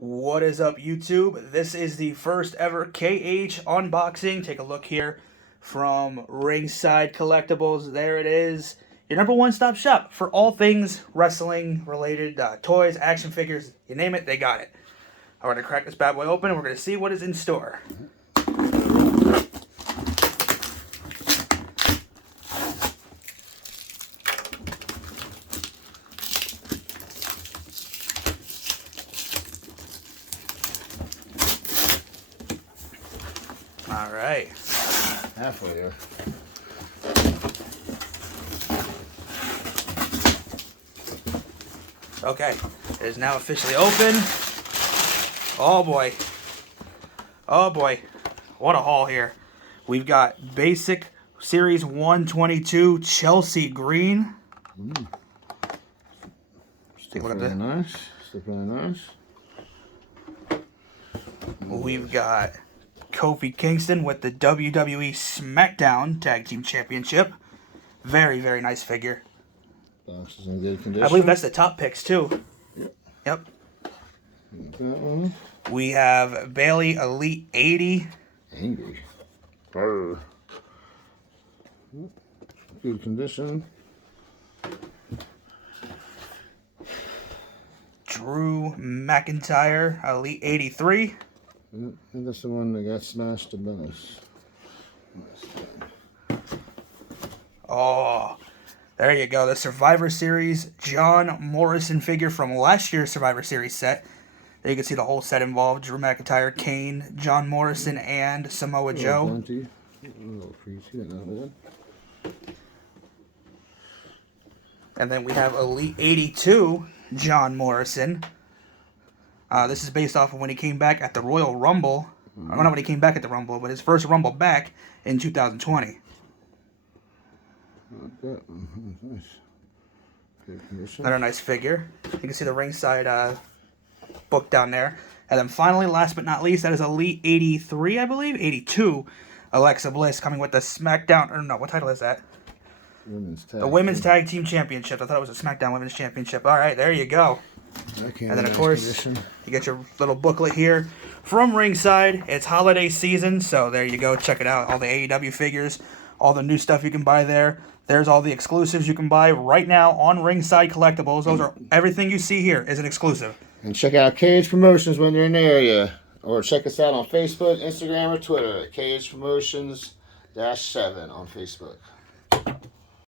What is up, YouTube? This is the first ever KH unboxing. Take a look here from Ringside Collectibles. There it is. Your number one stop shop for all things wrestling related, toys, action figures, you name it, they got it. I'm going to crack this bad boy open and we're going to see what is in store. All right. Halfway there. Okay, it is now officially open. Oh boy. Oh boy. What a haul here. We've got basic Series 122 Chelsea Green. Still really nice. Still really nice. We've got Kofi Kingston with the WWE SmackDown Tag Team Championship. Very, very nice figure. Box is in good condition. I believe that's the top picks too. Yep. That one. We have Bailey Elite 80. Angry. Brr. Good condition. Drew McIntyre Elite 83. Yep. And that's the one that got smashed to bonus. Oh, there you go. The Survivor Series John Morrison figure from last year's Survivor Series set. There you can see the whole set involved. Drew McIntyre, Kane, John Morrison, and Samoa Joe. And then we have Elite 82 John Morrison. This is based off of when he came back at the Royal Rumble. I don't know when he came back at the Rumble, but his first Rumble back in 2020. Nice. Good condition. Another nice figure. You can see the ringside book down there. And then finally, last but not least, that is Elite 83, I believe? 82. Alexa Bliss coming with the SmackDown, or no, what title is that? The Women's Tag Team Championship. I thought it was a SmackDown Women's Championship. All right, there you go. Okay, And then, of course, you get your little booklet here from Ringside. It's holiday season, so there you go. Check it out. All the AEW figures, all the new stuff you can buy there. There's all the exclusives you can buy right now on Ringside Collectibles. Those are everything you see here is an exclusive. And check out KH Promotions when you're in the area. Or check us out on Facebook, Instagram, or Twitter at KH Promotions-7 on Facebook.